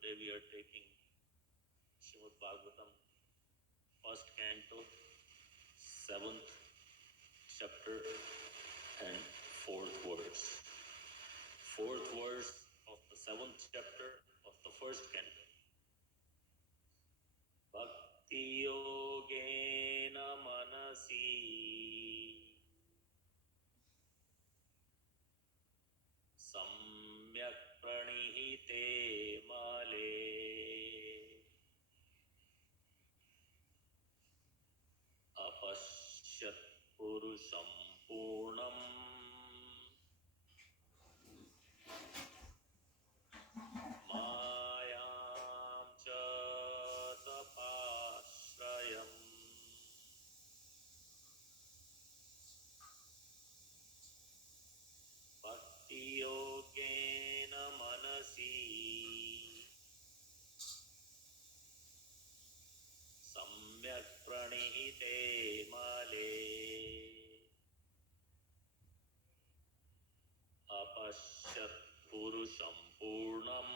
Today we are taking Srimad Bhagavatam, first canto, 7th chapter and 4th verse. 4th verse of the 7th chapter of the first canto. Bhakti yogena manasi samyak pranihite male apashyat purusham purnam mayam cha tapashrayam bhakti yogena manasi samyak pranihite male apashyat purusham purnam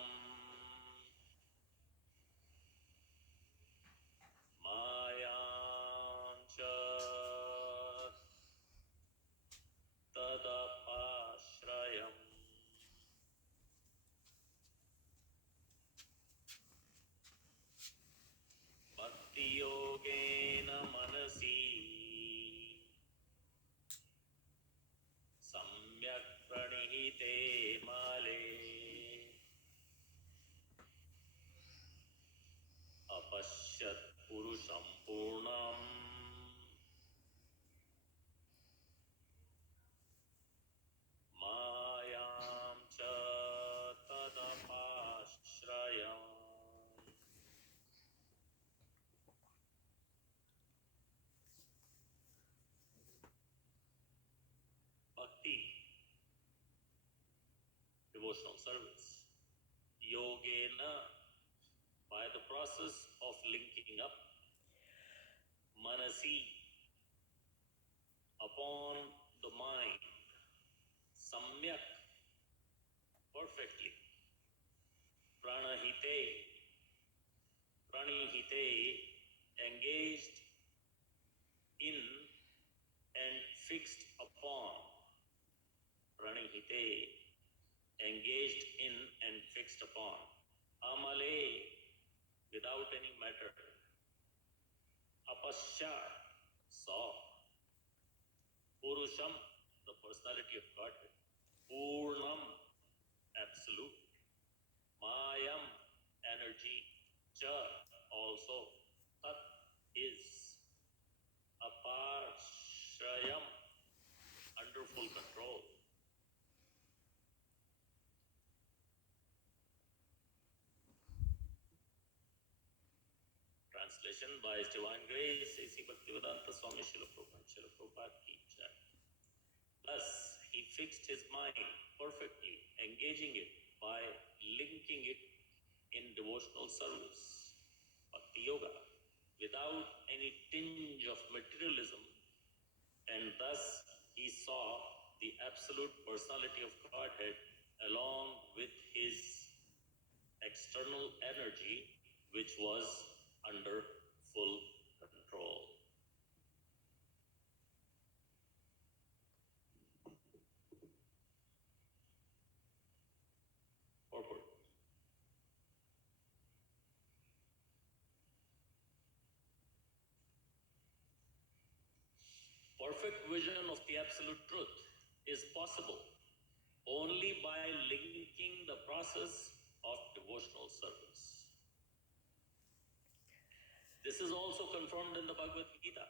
mayam cha tadapashrayam bhakti yogena manasi samyak pranihite male apashyat purusham purnam mayam cha tadapashrayam. Bhakti, devotional service. Yogena, by the process of linking up. Manasi, upon the mind. Samyak, perfectly. Pranahite, pranihite, engaged in and fixed upon. Pranihite, engaged in and fixed upon. Amale, without any matter. Apasya, saw. Purusham, the personality of Godhead. Purnam, absolute. Mayam, energy. Cha, also. Tat is. Apashrayam, under full control. Translation by His Divine Grace, A.C. Bhaktivedanta Swami Srila Prabhupada ki jai. Thus, he fixed his mind perfectly, engaging it by linking it in devotional service, Bhakti Yoga, without any tinge of materialism, and thus he saw the absolute personality of Godhead along with his external energy, which was under full control. Purport. Perfect vision of the absolute truth is possible only by linking the process of devotional service. This is also confirmed in the Bhagavad Gita.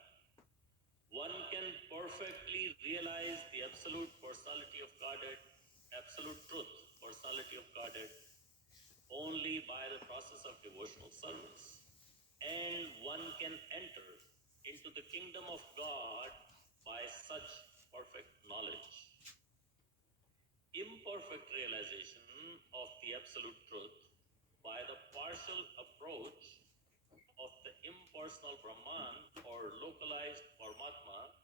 One can perfectly realize the absolute personality of Godhead, absolute truth, personality of Godhead, only by the process of devotional service. And one can enter into the kingdom of God by such perfect knowledge. Imperfect realization of the absolute truth by the partial approach of the impersonal Brahman or localized Paramatma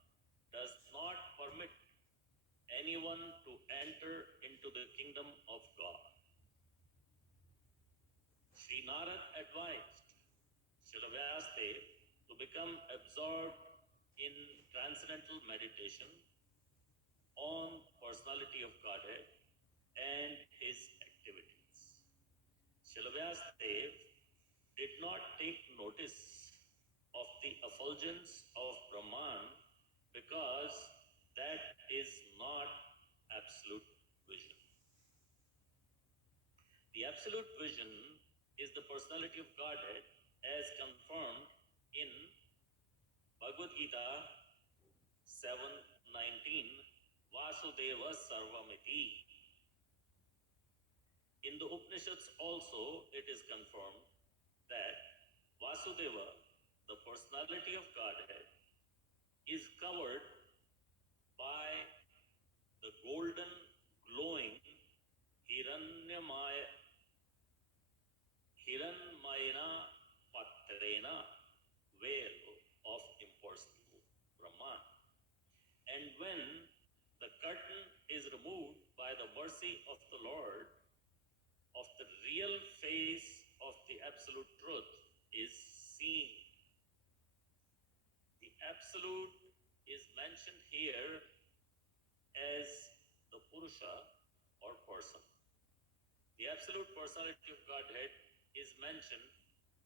does not permit anyone to enter into the kingdom of God. Sri Narad advised Srila Vyasadeva to become absorbed in transcendental meditation on personality of Godhead and his activities. Srila Vyasadeva did not take notice of the effulgence of Brahman because that is not absolute vision. The absolute vision is the personality of Godhead as confirmed in Bhagavad Gita 7:19, Vasudeva Sarvamiti. In the Upanishads also it is confirmed that Vasudeva, the personality of Godhead, is covered by the golden glowing Hiranmayana Patrena veil of impersonal Brahman. And when the curtain is removed by the mercy of the Lord, of the real face of the absolute truth is seen. The absolute is mentioned here as the Purusha or person. The absolute personality of Godhead is mentioned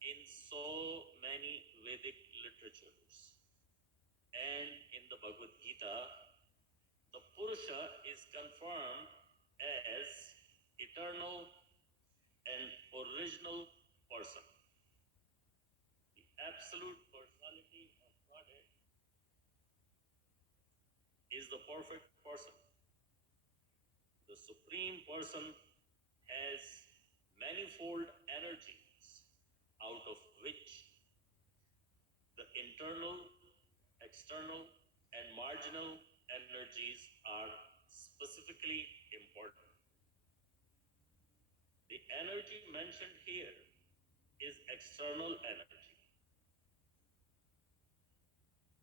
in so many Vedic literatures. And in the Bhagavad Gita, the Purusha is confirmed as eternal and original person. The absolute personality of Godhead is the perfect person. The Supreme Person has manifold energies, out of which the internal, external, and marginal energies are specifically important. The energy mentioned here is external energy.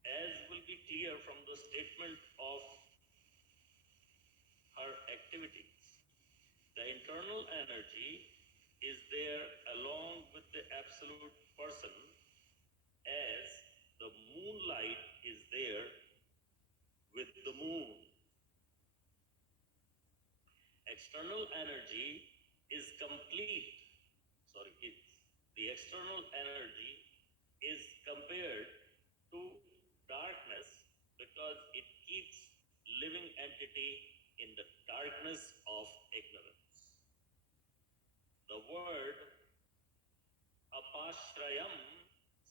As will be clear from the statement of her activities, the internal energy is there along with the absolute person as the moonlight is there with the moon. External energy is complete. The external energy is compared to darkness because it keeps living entity in the darkness of ignorance. The word apashrayam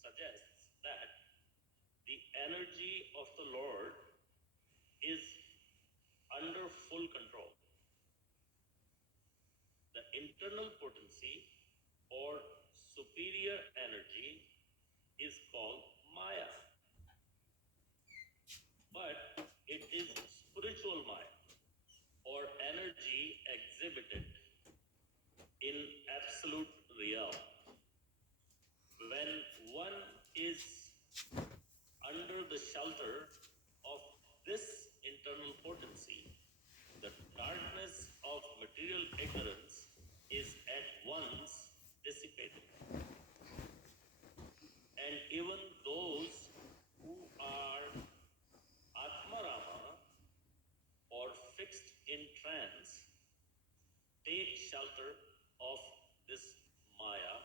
suggests that the energy of the Lord is under full control. The internal potency or superior energy is called Maya. But it is spiritual Maya or energy exhibited in absolute realm. When one is under the shelter of this internal potency, the darkness of material ignorance is at once dissipated. And even those who are Atmarama or fixed in trance take shelter of this Maya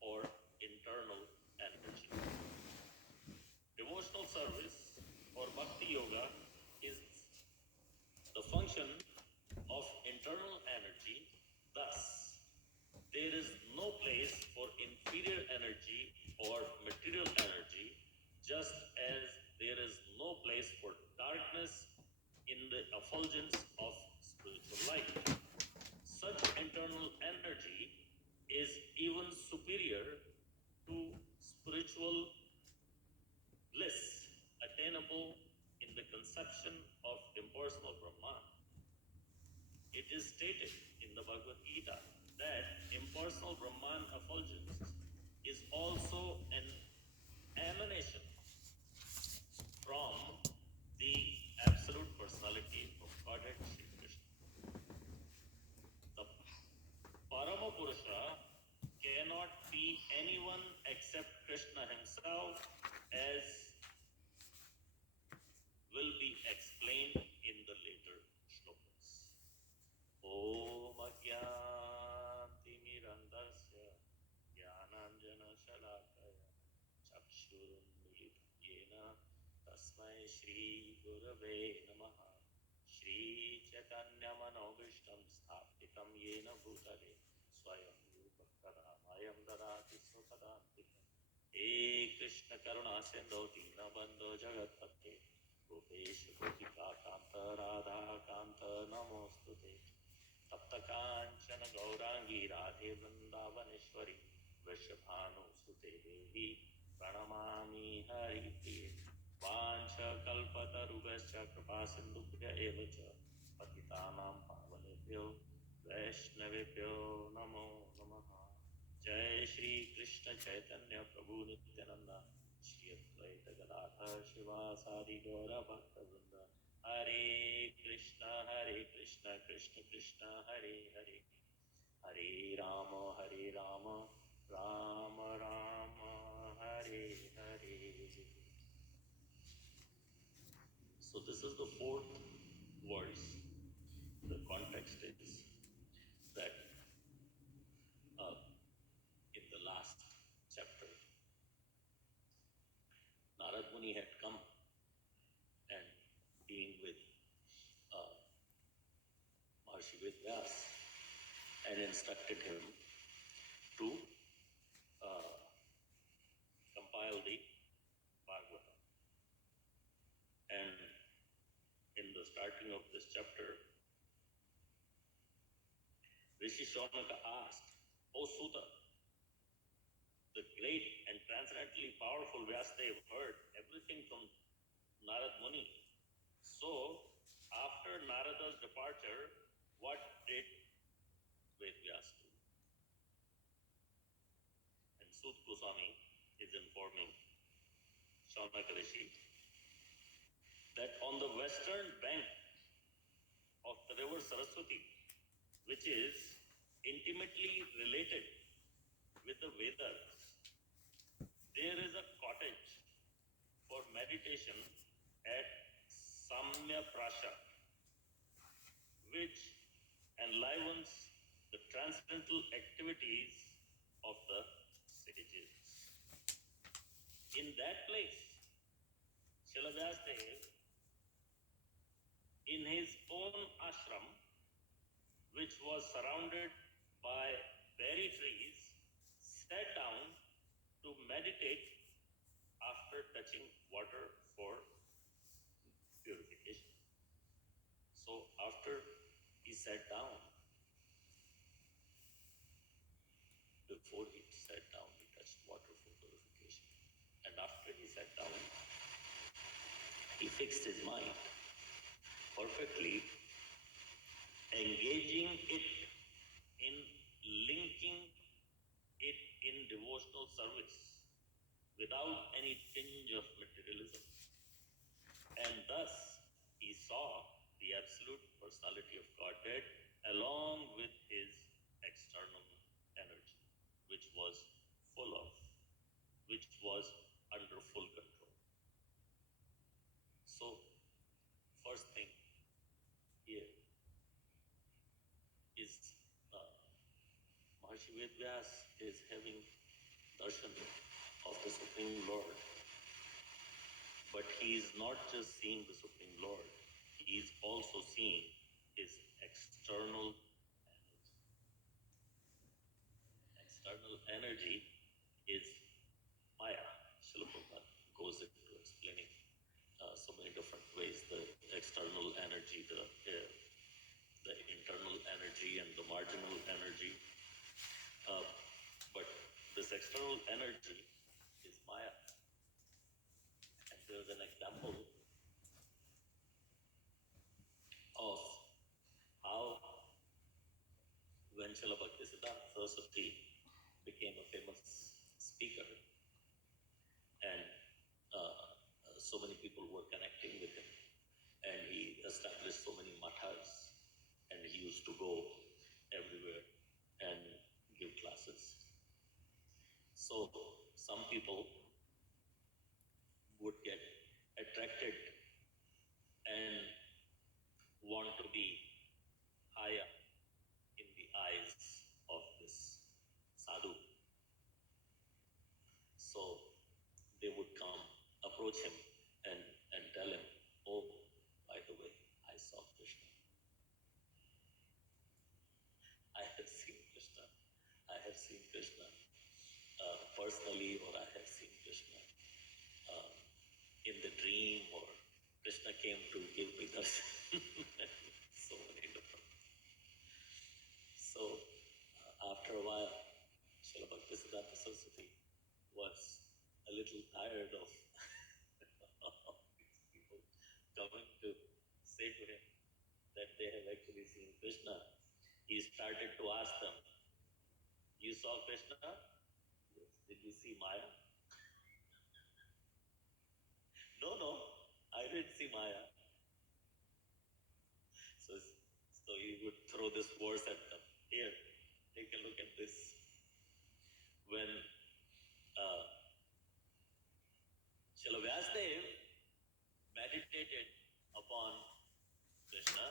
or internal energy. Devotional service or Bhakti Yoga is the function of internal energy. Thus, there is no place for inferior energy or material energy, just as there is no place for darkness in the effulgence of spiritual light. Such internal energy is even superior to spiritual bliss attainable in the conception of impersonal Brahman. It is stated in the Bhagavad Gita that impersonal Brahman effulgence is also an emanation from the absolute personality of Godhead Sri Krishna. The Parama Purusha cannot be anyone except Krishna himself, as will be explained in the later shlokas. Om Agyantimirandasya Jnananjana Shalakaya Chakshurunmilitam Yena Tasmai Shri Gurave Namaha Shri Chaitanya Manobishtam Sthapitam Yena Bhutale Swayam Rupa Kada Mayam Darati Swapadantikam He Krishna Karuna Sindho Dina Bandho Jagatpate Gopesh Gopika Kanta Radha Kanta Namostute Tapta Kanchana Gaurangi Radhe Vrindavaneshwari Vrishabhanu Sute Devi Pranamami Hari Priye Vancha Kalpatarubhascha Kripa Sindhubhya Evacha Patitanam Pavanebhyo Vaishnavebhyo Namo Namaha Jai Shri Krishna Chaitanya Prabhu Nityananda Shri Advaita Gadadhar Shivasari Gaura Bhaktavrinda Hare Krishna Krishna Krishna Hare Hare Hare Rama Rama Rama Hare Hare. So this is the fourth verse. The context is that in the last chapter, Narad Muni had come and being with Maharishi Vedyas and instructed him to compile the Bhagavatam. And in the starting of this chapter, Rishi Shaunaka asked, O Suta, the great and transcendently powerful Vyasadeva heard everything from Narad Muni. So, after Narada's departure, what did Vedvyas do? And Sut Goswami is informing Shaunaka Rishi that on the western bank of the river Saraswati, which is intimately related with the Vedas, there is a cottage for meditation at Samya Prasha, which enlivens the transcendental activities of the sages. In that place, Srila Vyasadeva, in his own ashram, which was surrounded by berry trees, sat down to meditate after touching water for purification. So after he sat down, before he sat down, he touched water for purification. And after he sat down, he fixed his mind perfectly, engaging it in linking it in devotional service without any tinge of materialism. And thus, he saw the absolute personality of Godhead along with his external energy, which was full of, which was under full control. So, first thing here is Maharishi Vedyas is having darshan of the Supreme Lord. But he is not just seeing the Supreme Lord, he is also seeing his external energy. External energy is Maya. Srila Prabhupada goes into explaining so many different ways the external energy, the internal energy, and the marginal energy. But this external energy is Maya. And there's an example of how when Srila Bhaktisiddhanta Saraswati became a famous speaker and so many people were connecting with him, and he established so many mathas, and he used to go everywhere and give classes. So some people would get attracted and want to be higher in the eyes of this sadhu. So they would come, approach him, and tell him, "Oh, by the way, I saw Krishna. I have seen Krishna. I have seen Krishna personally, or I have seen Krishna uh, in the dream, or Krishna came to give me darshan." So many different. So after a while, Srila Bhaktisiddhanta Saraswati was a little tired of these people coming to say to him that they have actually seen Krishna. He started to ask them, "You saw Krishna? Yes. Did you see Maya?" "No, no, I didn't see Maya." So, so he would throw this verse at them. "Here, take a look at this. When uh, Srila Vyasdev meditated upon Krishna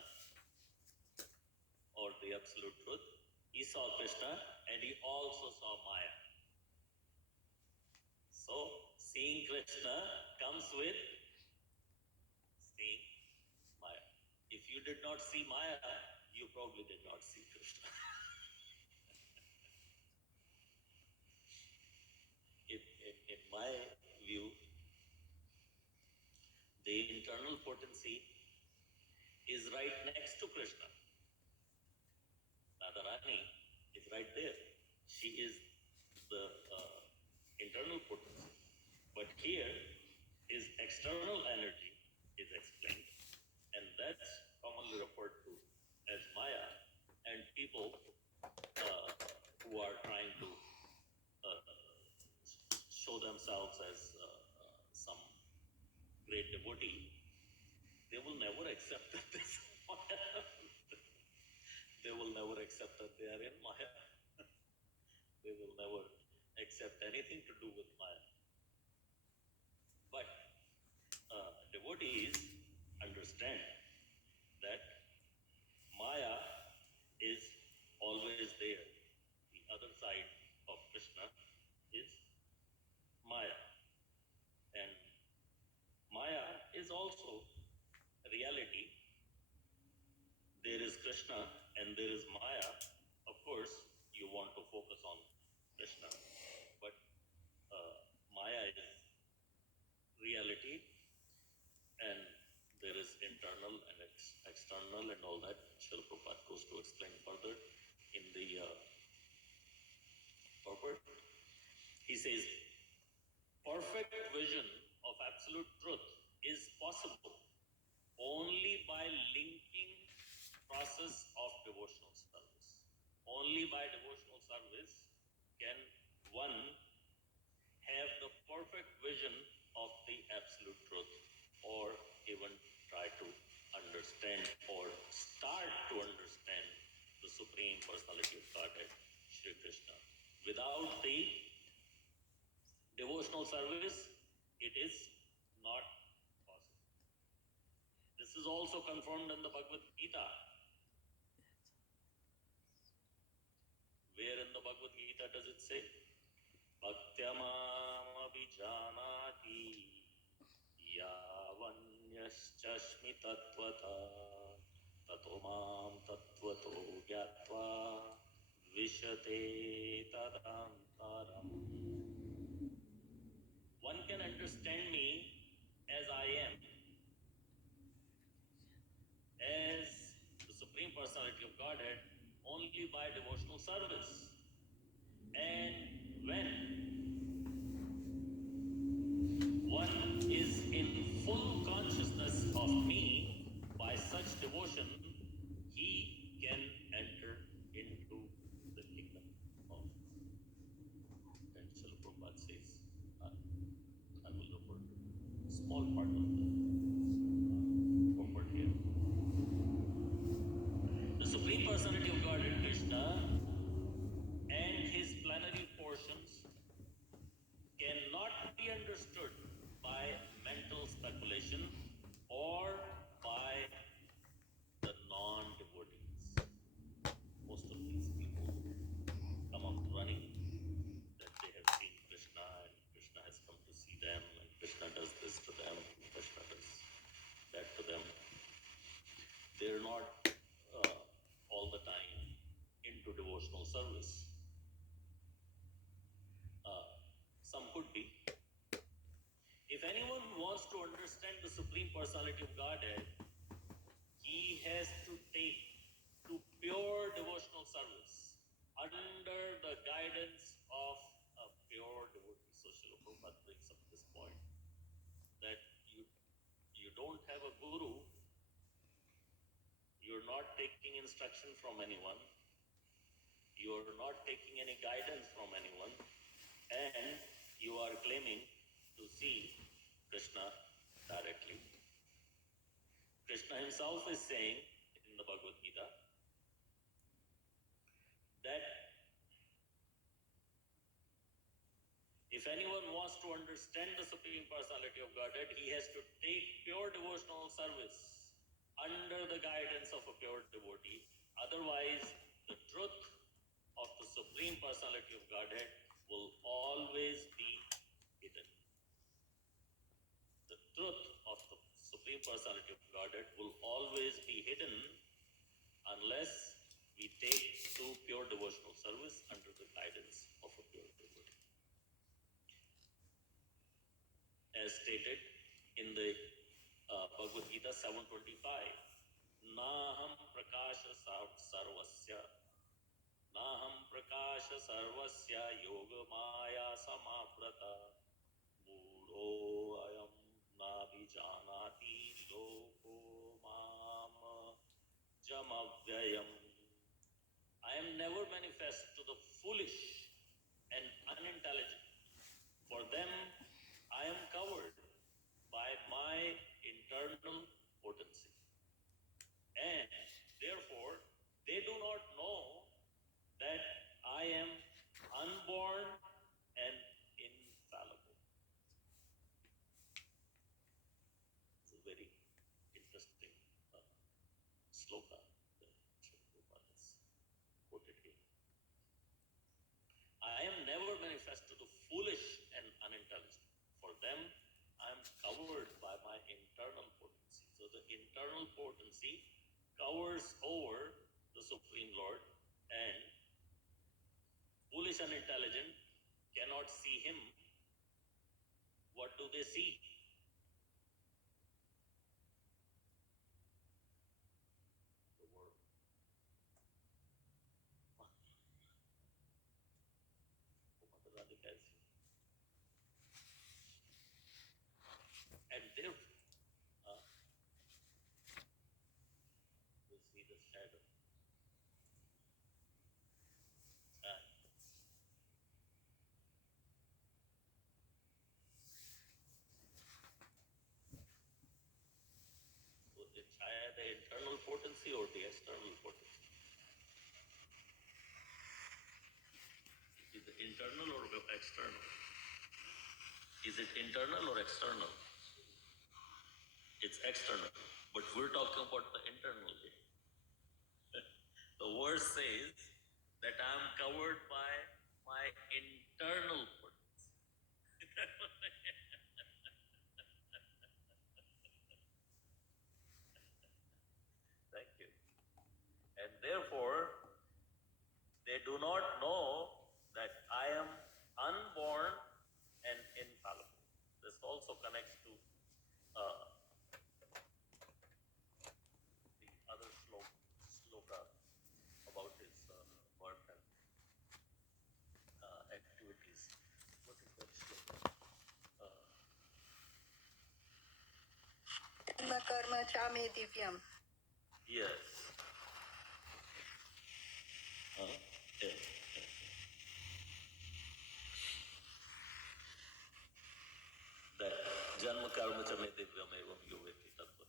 or the absolute truth, he saw Krishna and he also saw Maya. So, seeing Krishna comes with seeing Maya. If you did not see Maya, you probably did not see Krishna. In my view, the internal potency is right next to Krishna. Radharani is right there. She is the internal potency. But here is external energy is explained, and that's commonly referred to as Maya. And people who are trying to uh, show themselves as some great devotee, they will never accept that this Maya. They will never accept that they are in Maya. They will never accept anything to do with Maya. But devotees understand that Maya is always there. The other side of Krishna is Maya. And Maya is also reality. There is Krishna and there is Maya. Of course, you want to focus on Krishna, but Maya is reality, and there is internal and external and all that. Srila Prabhupada goes to explain further in the purport. He says, perfect vision of absolute truth is possible only by linking process of devotional service. Only by devotional service can one have the perfect vision of the absolute truth, or even try to understand or start to understand the Supreme Personality of Godhead, Shri Krishna. Without the devotional service, it is not possible. This is also confirmed in the Bhagavad Gita. Where in the Bhagavad Gita does it say? Bhaktyamam abhijanati yavanyaschaśmi tattvata tato mam tattvato gyatva vishate tadantaram. One can understand me as I am, as the Supreme Personality of Godhead, only by devotional service. And when one is in full consciousness of me by such devotion, he can enter into the kingdom of. And Srila Prabhupada says, I will refer to a small part of the purport here. The Supreme Personality of Godhead Krishna and his plenary portions they're not all the time into devotional service. Some could be. If anyone wants to understand the Supreme Personality of Godhead, he has to take to pure devotional service under the guidance of a pure devotee. So Srila Prabhupada brings up this point that you don't have a guru, you're not taking instruction from anyone, you're not taking any guidance from anyone, and you are claiming to see Krishna directly. Krishna himself is saying in the Bhagavad Gita that if anyone wants to understand the Supreme Personality of Godhead, he has to take pure devotional service under the guidance of a pure devotee. Otherwise, the truth of the Supreme Personality of Godhead will always be hidden. The truth of the Supreme Personality of Godhead will always be hidden unless we take to pure devotional service under the guidance of a pure devotee. As stated in the Bhagavad Gita 7:25, Naham prakasha sarvasya, Naham prakasha sarvasya yoga maya samavrata, Muro ayam nabhijanati loko mam jamavyayam. I am never manifest to the foolish and unintelligent. For them, I am covered by my internal potency. And therefore, they do not know that I am unborn and infallible. It's a very interesting sloka that Prabhupada has quoted here. I am never manifest to the foolish and unintelligent. For them, I am covered by my internal potency. So the internal potency covers over the Supreme Lord, and foolish and intelligent cannot see him. What do they see? The world. And therefore, we see the shadow. So it's either the internal potency or the external potency. Is it internal or external? Is it internal or external? It's external. But we're talking about the internal here. The verse says that I'm covered by my internal potency. Thank you. And therefore, they do not know that I am unborn and infallible. This also connects to the other sloka about his birth and activities. What is that sloka? Karma chame divyam. Yes. Yeah. That janma karma chame divyam evam yoveti tattva.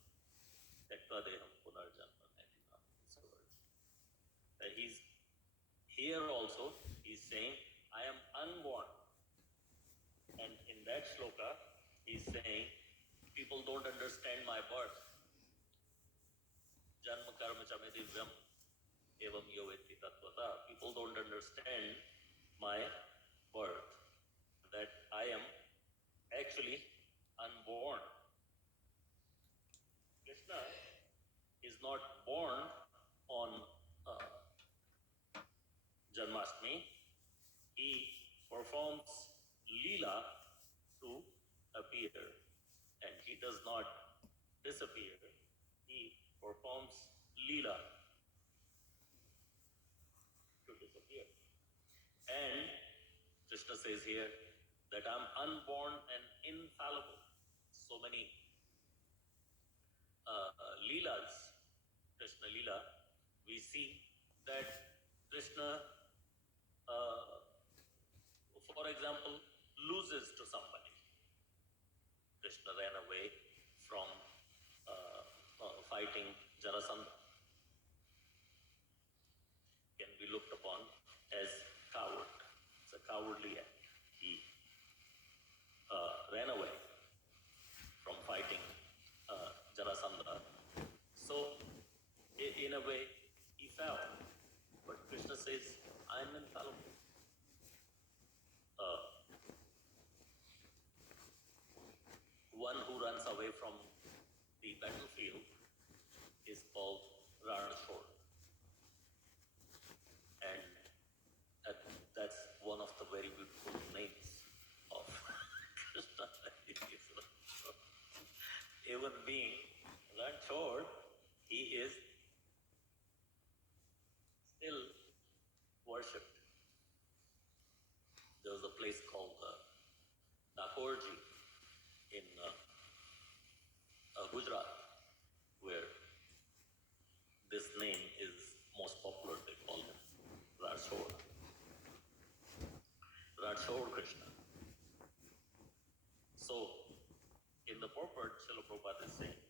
Tattva deham punarjanma natina. He's here also, he's saying, I am unborn. And in that sloka, he's saying, people don't understand my birth. Janma karma chame divyam evam yoveti tattvata. People don't understand my birth, that I am actually unborn. Krishna is not born on Janmashtami. He performs Leela to appear, and he does not disappear. He performs Leela to disappear. And Krishna says here that I'm unborn and infallible. So many Leelas, Krishna Leela, we see that Krishna, for example, loses to somebody. Krishna ran away from fighting Jarasandha. Can be looked upon as coward. It's a cowardly act. He ran away from fighting Jarasandha. So, in a way, he fell. But Krishna says, I am infallible. One who runs away from the battlefield is called Ranashod. And that's one of the very beautiful names of Krishna. Even being Ranashod, he is still worshipped. There was a place called Dakorji in Gujarat, where this name is most popular. They call him Ranashod. Ranashod Krishna. So, in the purport, Srila Prabhupada is saying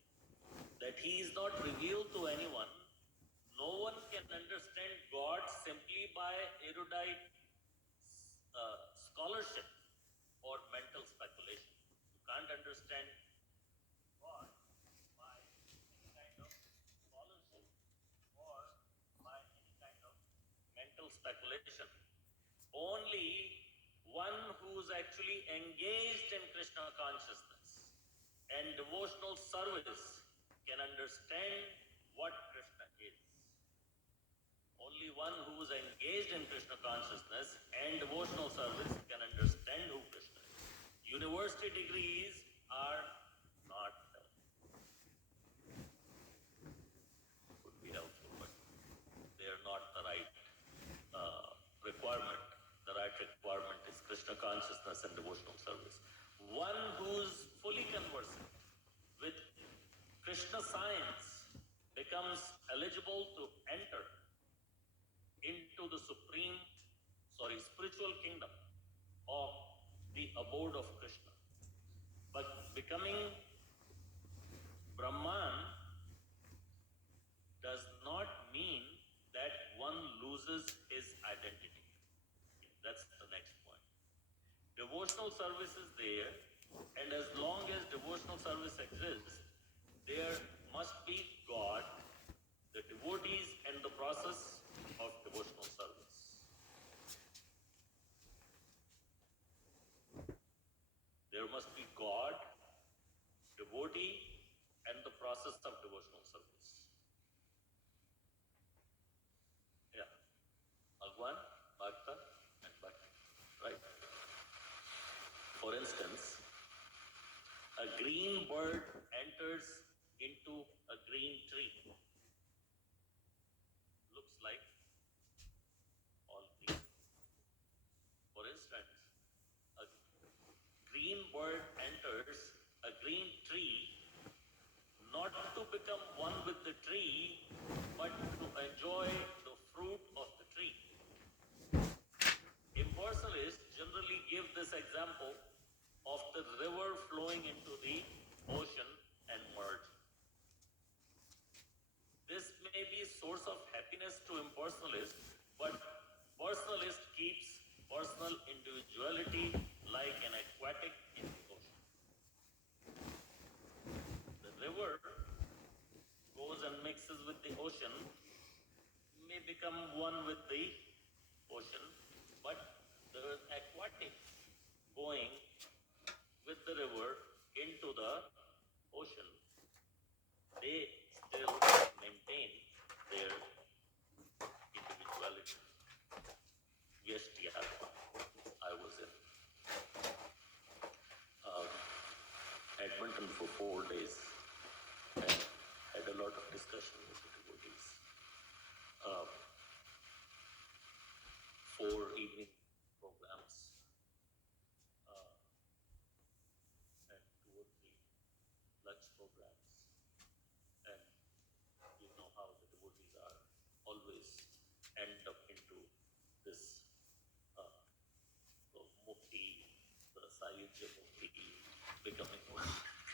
that he is not revealed to anyone. No one can understand God simply by erudite scholarship or mental speculation. You can't understand God by any kind of scholarship or by any kind of mental speculation. Only one who's actually engaged in Krishna consciousness and devotional service can understand what Krishna is. Only one who is engaged in Krishna consciousness and devotional service can understand who Krishna is. University degrees are not could be helpful, but they are not the right requirement. The right requirement is Krishna consciousness and devotional service. One who's fully conversant with Krishna science becomes eligible to enter into the spiritual kingdom of the abode of Krishna. But becoming Brahman does not mean that one loses his identity. That's the next point. Devotional service is there, and as long as devotional service exists, there must be God, the devotees, and the process of devotional service. There must be God, devotee, and the process of devotional service. Yeah. Bhagwan, Bhakta, and Bhakti. Right? For instance, a green bird enters into a green tree. Looks like all green. For instance, a green bird enters a green tree not to become one with the tree, but to enjoy the fruit of the tree. Impersonalists generally give this example of the river flowing into the ocean and merging. This may be a source of happiness to impersonalists, but personalist keeps personal individuality like an aquatic in the ocean. The river goes and mixes with the ocean, may become one with the ocean, but the aquatics going with the river into the ocean, they still maintain 4 days and had a lot of discussion with the devotees. 4 evening programs uh, and 2 or 3 lunch programs. And you know how the devotees are always end up into this uh, mukti, the Sayujya mukti, becoming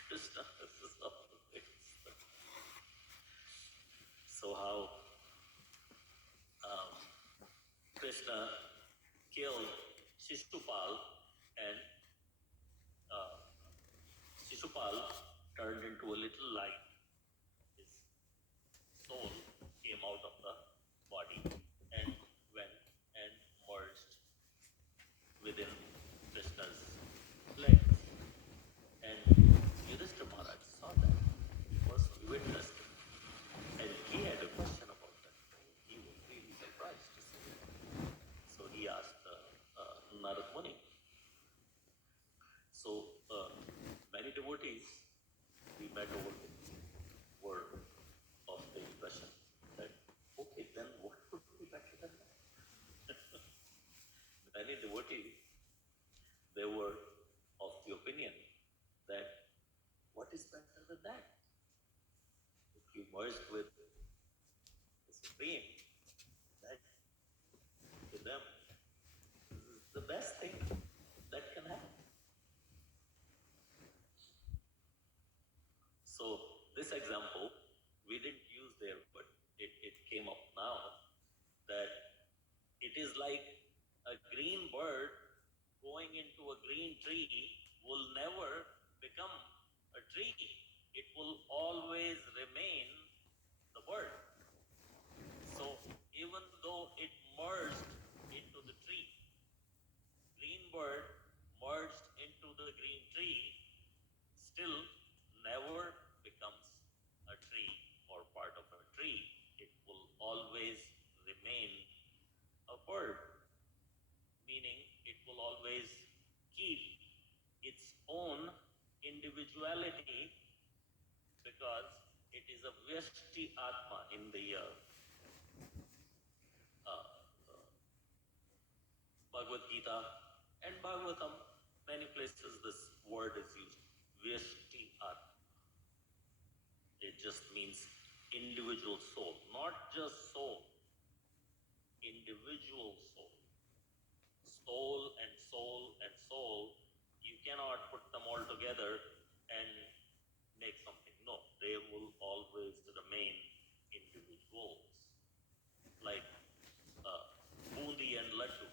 Krishna. This is all the things. So how Krishna killed Shishupal and uh, Shishupal turned into a little light. His soul came out of the body and went and merged within Krishna's legs. And Yudhishthira Maharaj saw that. He personally witnessed it. And he had a question about that. He was really surprised to see it. So he asked Narad Muni. So many devotees we met over were of the impression that, okay, then what could be better than that? Many devotees, they were of the opinion that what is better than that? If you merged with the Supreme, that to them is the best thing that can happen. So this example we didn't use there, but it came up now that it is like a green bird going into a green tree will never become a tree. It will always remain the bird. So even though it merged into the tree, green bird merged into the green tree, still never becomes a tree or part of a tree. It will always remain a bird, meaning it will always keep its own individuality because it is a Vyashti Atma in the Bhagavad Gita and Bhagavatam. Many places this word is used, Vyashti Atma. It just means individual soul, not just soul, individual soul. Soul and soul and soul, you cannot put them all together and make something. No, they will always remain individuals. Like bundi and laddu.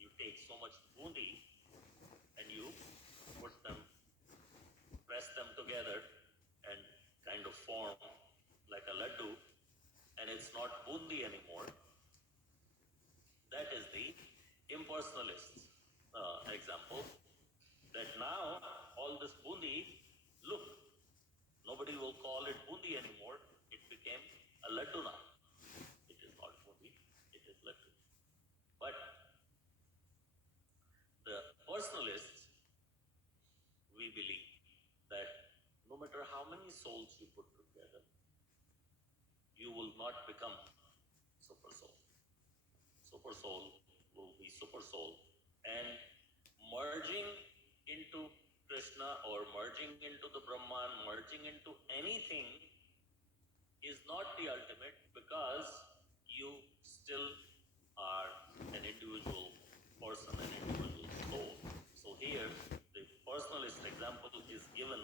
You take so much bundi and you put them, press them together and kind of form like a laddu, and it's not bundi anymore. That is the impersonalist example. That now all this bundi, look, nobody will call it bundi anymore. It became a laddu now. It is not bundi, it is laddu. But the personalists, we believe that no matter how many souls you put together, you will not become super soul. Super soul will be super soul. And merging into Krishna or merging into the Brahman, merging into anything is not the ultimate because you still are an individual person, an individual soul. So here, the personalist example is given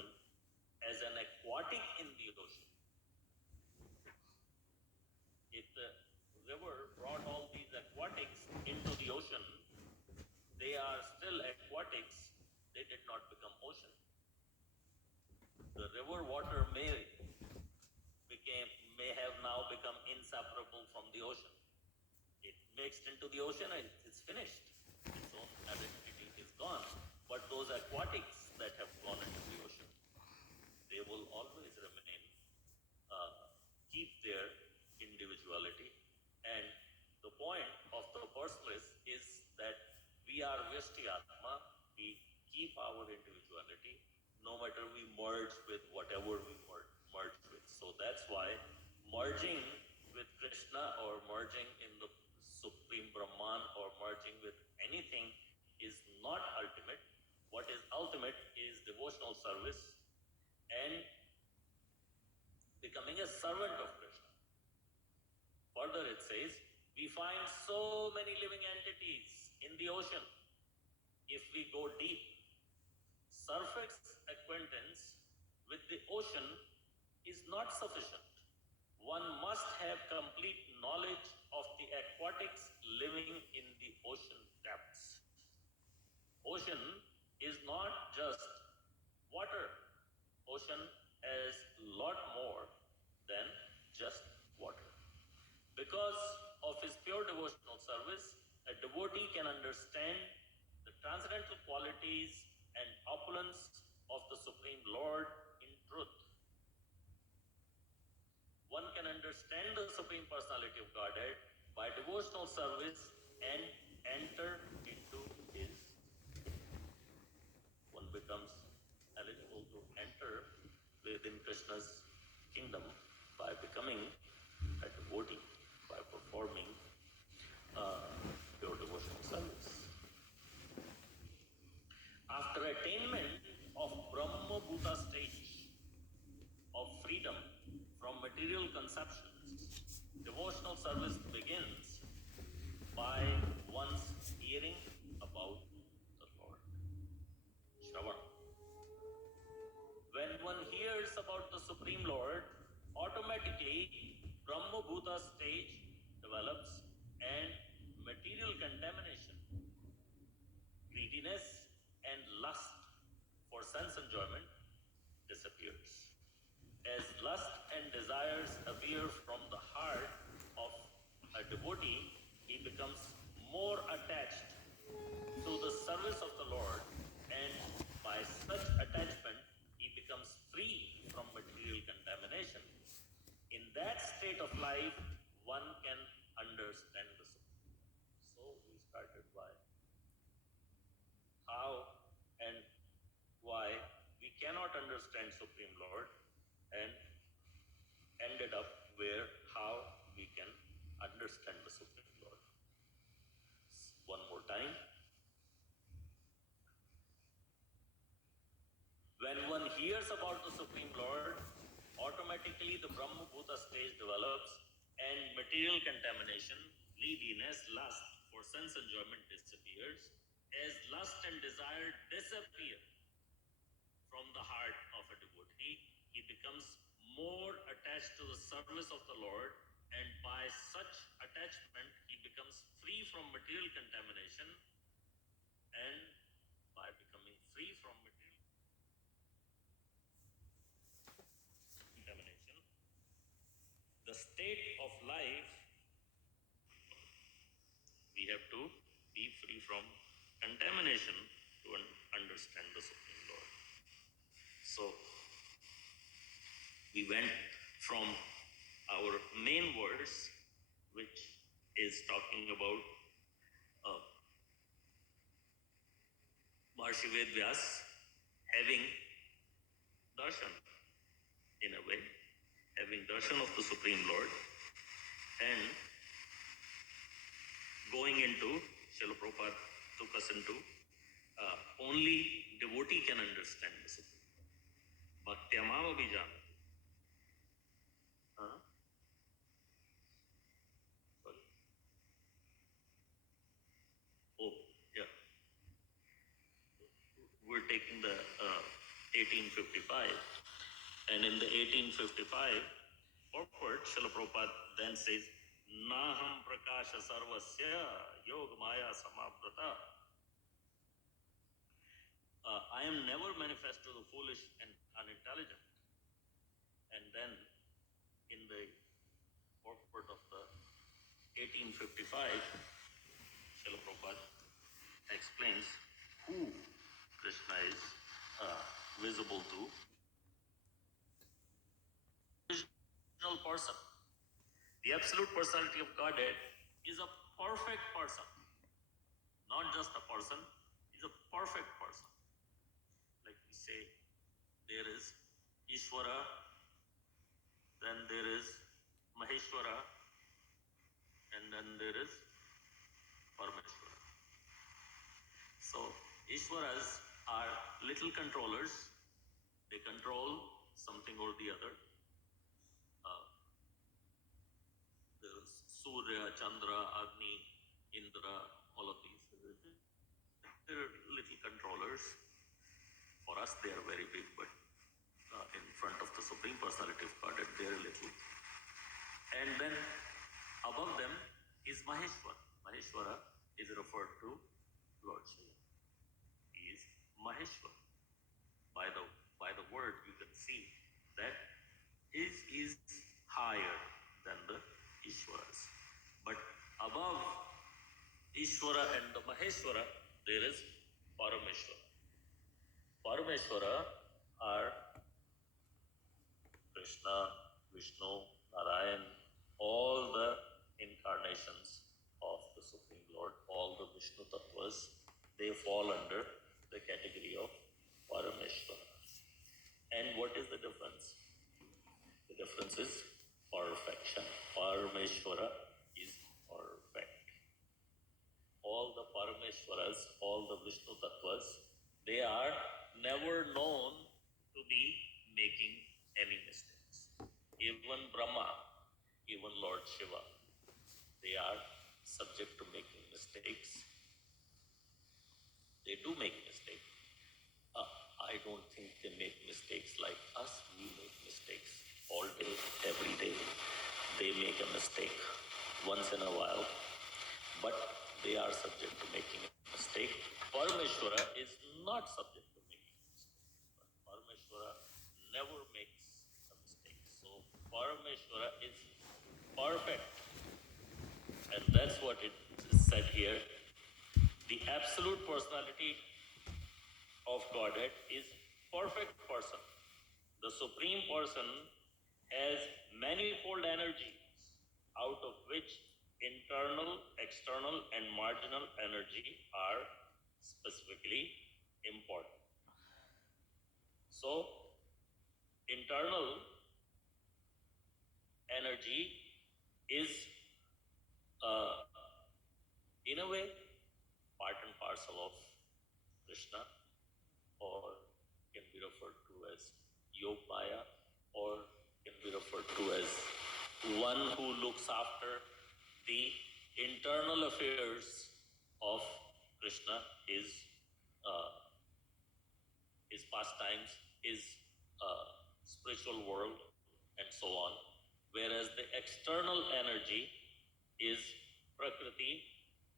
as an aquatic in the ocean. If the river brought all these aquatics into the ocean, they are still aquatics, they did not become ocean. The river water may have now become inseparable from the ocean. It mixed into the ocean and it's finished. Its own identity is gone. But those aquatics that have gone into the ocean, they will always remain, keep their individuality. And the point of the personalist is that we are Vyashti Atma, we keep our individuality no matter longer we merge with whatever we merge with. So that's why merging with Krishna or merging in the Supreme Brahman or merging with anything is not ultimate. What is ultimate is devotional service and becoming a servant of Krishna. Further it says, we find so many living entities in the ocean. If we go deep, surface acquaintance with the ocean is not sufficient. One must have complete knowledge of the aquatics living in the ocean depths. Ocean is not just water. Ocean is a lot more than just water. Because of his pure devotional service, a devotee can understand the transcendental qualities and opulence of the Supreme Lord in truth. One can understand the Supreme Personality of Godhead by devotional service and enter into his. One becomes eligible to enter within Krishna's kingdom by becoming a devotee, by performing pure devotional service. After attainment of Brahma Bhuta stage of freedom from material conceptions, devotional service begins by one's hearing about the Lord. Shravan. When one hears about the Supreme Lord, automatically Brahma Bhuta stage develops and material contamination, greediness, and lust for sense enjoyment disappears. As lust and desires appear from the heart of a devotee, he becomes more attached to the service of the Lord, and by such attachment, he becomes free from material contamination. In that state of life, one can understand the Supreme. So we started by how and why we cannot understand Supreme Lord, and ended up where how we can understand the Supreme Lord. One more time. When one hears about the Supreme Lord, automatically the Brahma Bhuta stage develops and material contamination, greediness, lust for sense enjoyment disappears. As lust and desire disappear from the heart of a devotee, he becomes more attached to the service of the Lord, and by such attachment, he becomes free from material contamination, and by becoming free from material contamination, the state of life, we have to be free from contamination to understand the Supreme Lord. So, we went from our main verse, which is talking about Maharishi Ved Vyas having darshan, in a way, having darshan of the Supreme Lord, and going into, Srila Prabhupada took us into, only devotee can understand the Supreme Lord. Bhaktyamava Bijana. Sorry. Oh, yeah. We're taking the 1855, and in the 1855 purport, Srila Prabhupada then says, Naham prakasha sarvasya yoga maya samaprata. I am never manifest to the foolish and unintelligent. And then in the purport of the 1855, Srila Prabhupada explains who Krishna is visible to. Original person. The absolute personality of Godhead is a perfect person. Not just a person, he's a perfect person. Like we say, There is Ishvara, then there is Maheshwara, and then there is Parameshwara. So Ishwaras are little controllers. They control something or the other. Uh, there is Surya, Chandra, Agni, Indra, all of these. They're little controllers. For us, they are very big, but in front of the Supreme Personality of Godhead, they're little. And then above them is Maheshwara. Maheshwara is referred to Lord Shiva. He is Maheshwara. By the word, you can see that his is higher than the Ishwaras. But above Ishwara and the Maheshwara, there is Parameshwara. Parameshwara are Krishna, Vishnu, Narayan, all the incarnations of the Supreme Lord, all the Vishnu Tattvas, they fall under the category of Parameshwara. And what is the difference? The difference is perfection. Parameshwara is perfect. All the Parameshwaras, all the Vishnu Tattvas, they are never known to be making any mistakes. Even Brahma, even Lord Shiva, they are subject to making mistakes. They do make mistakes. I don't think they make mistakes like us. We make mistakes all day, every day. They make a mistake once in a while, but they are subject to making a mistake. Parameshwara is not subject to making a mistake. But Parameshwara never makes a mistake. So Parameshwara is perfect. And that's what it is said here. The absolute personality of Godhead is perfect person. The Supreme Person has manifold energies, out of which internal, external, and marginal energy are specifically important. So, internal energy is, uh, in a way, part and parcel of Krishna, or can be referred to as Yog Maya, or can be referred to as one who looks after the internal affairs of Krishna, uh, his pastimes, his spiritual world, and so on. Whereas the external energy is Prakriti,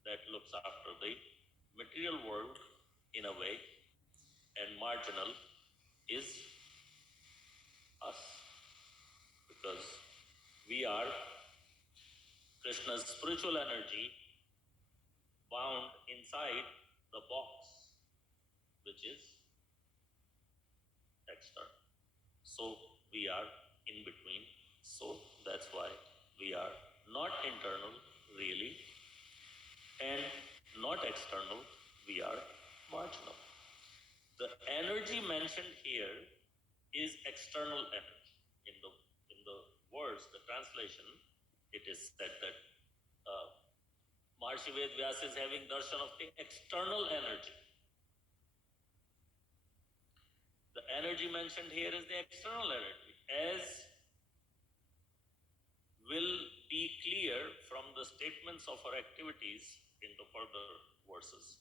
that looks after the material world in a way, and marginal is us, because we are Krishna's spiritual energy bound inside the box, which is external. So we are in between. So that's why we are not internal really, and not external, we are marginal. The energy mentioned here is external energy. In the words, the translation, it is said that uh, Maharishi Ved Vyas is having darshan of the external energy. The energy mentioned here is the external energy, as will be clear from the statements of our activities in the further verses.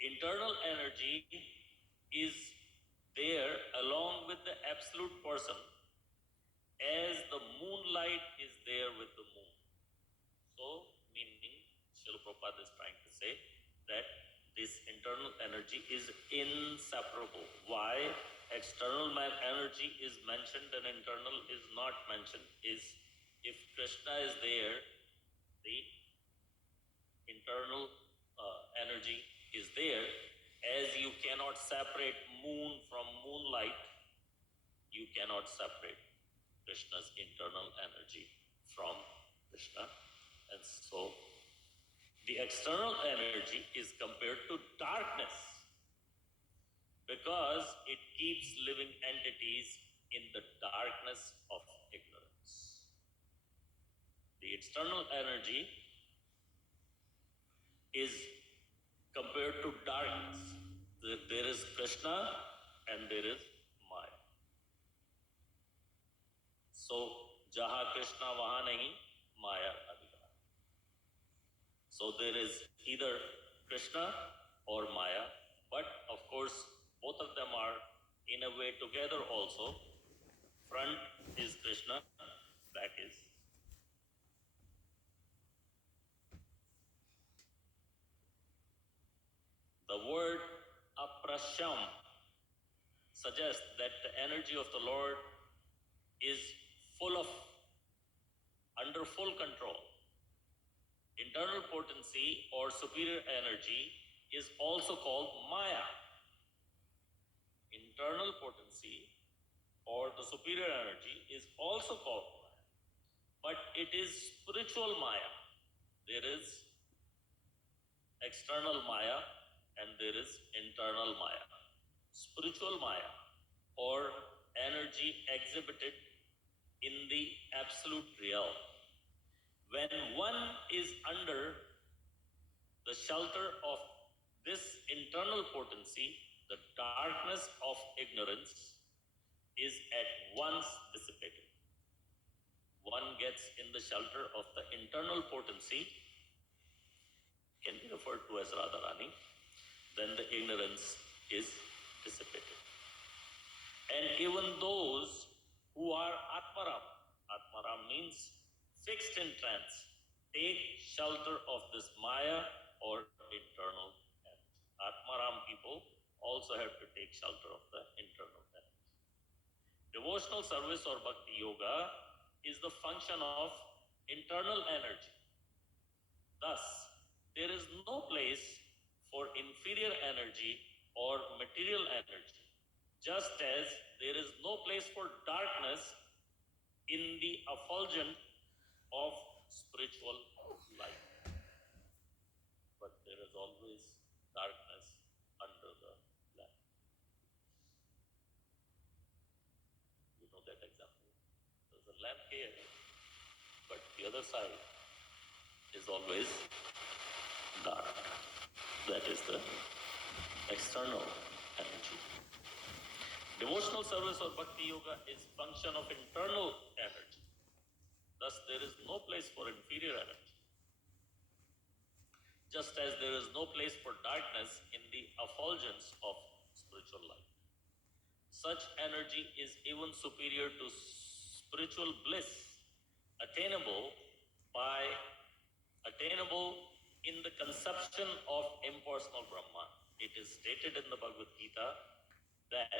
Internal energy is there along with the absolute person, as the moonlight is there with the moon. So, meaning, Srila Prabhupada is trying to say that this internal energy is inseparable. Why external energy is mentioned and internal is not mentioned is, if Krishna is there, the internal energy is there. As you cannot separate moon from moonlight, you cannot separate Krishna's internal energy from Krishna. And so the external energy is compared to darkness. because it keeps living entities in the darkness of ignorance. The external energy is compared to darkness. There is Krishna and there is Maya. So, jaha Krishna waha nahi Maya adhikar. So there is either Krishna or Maya, but of course both of them are in a way together also. Front is Krishna, back is. The word aprasham suggests that the energy of the Lord is full of, under full control. Internal potency or superior energy is also called Maya. Internal potency or the superior energy is also called Maya. But it is spiritual Maya. There is external Maya and there is internal Maya. Spiritual Maya or energy exhibited in the absolute realm. When one is under the shelter of this internal potency, the darkness of ignorance is at once dissipated. One gets in the shelter of the internal potency, can be referred to as Radharani, then the ignorance is dissipated. And even those who are Atmaram, Atmaram means fixed in trance, take shelter of this Maya or internal energy. Atmaram people also have to take shelter of the internal energy. Devotional service or bhakti yoga is the function of internal energy. Thus, there is no place for inferior energy or material energy, just as there is no place for darkness in the effulgence of spiritual light. But there is always darkness under the lamp. You know that example. There's a lamp here, but the other side is always dark. That is the external energy. Devotional service or bhakti yoga is function of internal energy. Thus, there is no place for inferior energy. Just as there is no place for darkness in the effulgence of spiritual light. Such energy is even superior to spiritual bliss, attainable in the conception of impersonal Brahman. It is stated in the Bhagavad Gita that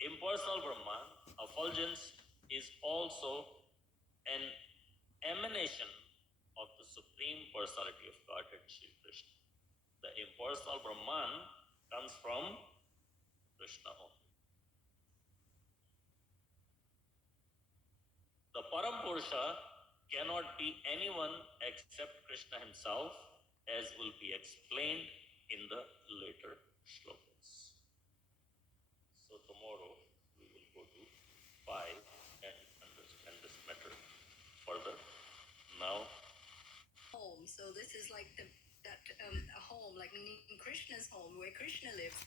impersonal Brahman, effulgence, is also an emanation of the Supreme Personality of Godhead, Shri Krishna. The impersonal Brahman comes from Krishna only. The Param Purusha cannot be anyone except Krishna himself, as will be explained in the later shlokas. So tomorrow we will go to 5 and understand this matter further. Now, home. So this is like a home, like in Krishna's home, where Krishna lives.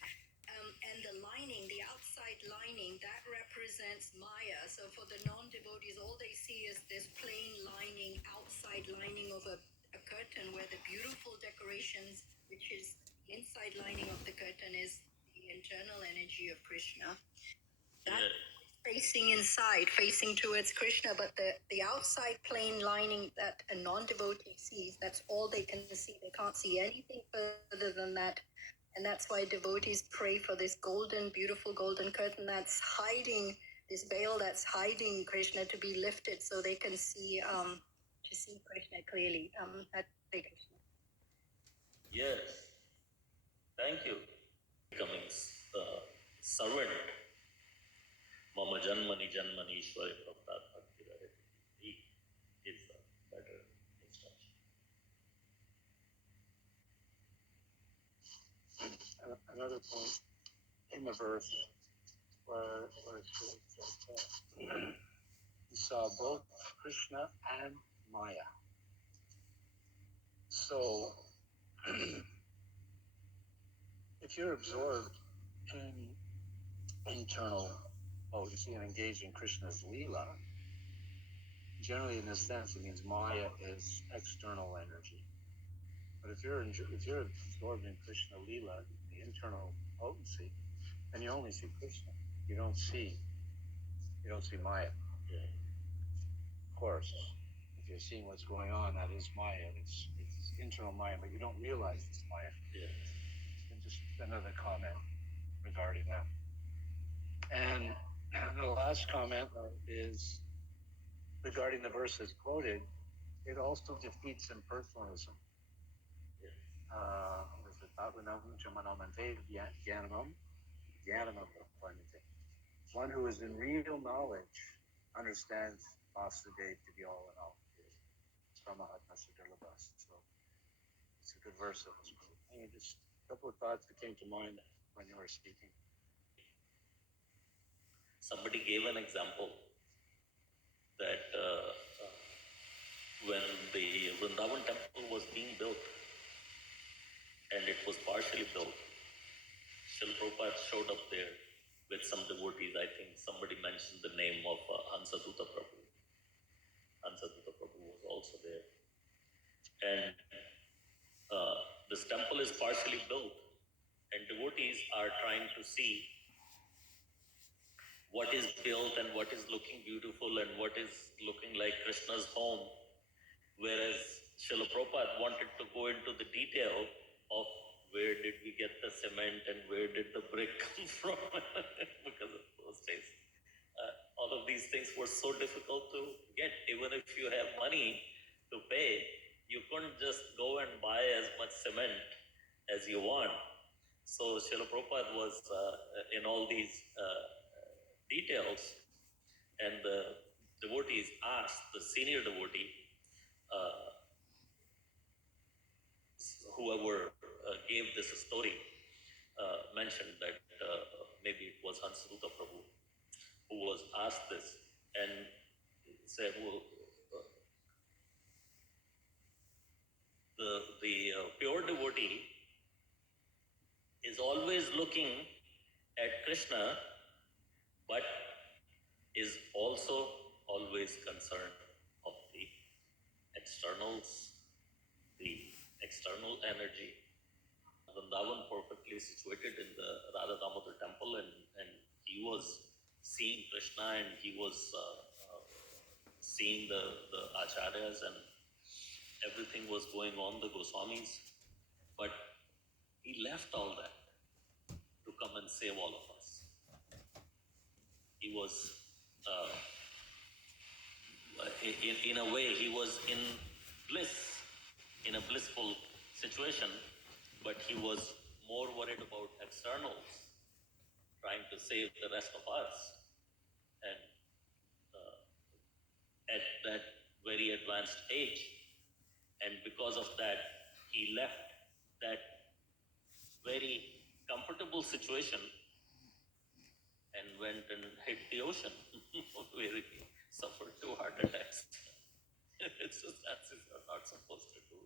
And the lining, the outside lining, that represents Maya. So for the non-devotees, all they see is this plain lining, outside lining of a curtain, where the beautiful decorations, which is the inside lining of the curtain, is the internal energy of Krishna. That facing inside, facing towards Krishna, but the outside plain lining that a non-devotee sees, that's all they can see. They can't see anything further than that. And that's why devotees pray for this golden, beautiful golden curtain that's hiding, this veil that's hiding Krishna, to be lifted so they can see Krishna clearly. Hare Krishna. Yes, thank you. Becoming servant. Mama Janmani Janmani Ishwari Prabhupada Bhakti Rahe is a better instruction. Another point in the verse where it says, he saw both Krishna and Maya. So, if you're absorbed in internal potency and engaged in Krishna's Leela, generally in this sense, it means Maya is external energy. But if you're absorbed in Krishna Leela, the internal potency, then you only see Krishna. You don't see Maya. Yeah. Of course, if you're seeing what's going on, that is Maya. It's internal Maya, but you don't realize it's Maya. Yeah. And just another comment regarding that. And the last comment is regarding the verses quoted. It also defeats impersonalism. One who is in real knowledge understands Vasudev to be all in all. So it's a good verse that was quoted. Just a couple of thoughts that came to mind when you were speaking. Somebody gave an example that when the Vrindavan temple was being built, and it was partially built, Srila Prabhupada showed up there with some devotees. I think somebody mentioned the name of Hansaduta Prabhu. Hansaduta Prabhu was also there. And this temple is partially built, and devotees are trying to see what is built and what is looking beautiful and what is looking like Krishna's home. Whereas Srila Prabhupada wanted to go into the detail of where did we get the cement and where did the brick come from because of those days. All of these things were so difficult to get. Even if you have money to pay, you couldn't just go and buy as much cement as you want. So Srila Prabhupada was in all these details, and the devotees asked the senior devotee, whoever gave this story, mentioned that maybe it was Hansaduta Prabhu who was asked this and said, well, the pure devotee is always looking at Krishna, but is also always concerned of the externals, the external energy. Vrindavan perfectly situated in the Radha Damodar temple, and he was seeing Krishna, and he was seeing the acharyas, and everything was going on, the Goswamis, but he left all that to come and save all of us. He was, in a way, he was in bliss, in a blissful situation, but he was more worried about externals, trying to save the rest of us. And at that very advanced age, and because of that, he left that very comfortable situation and went and hit the ocean where he suffered 2 heart attacks. It's just that you're not supposed to do.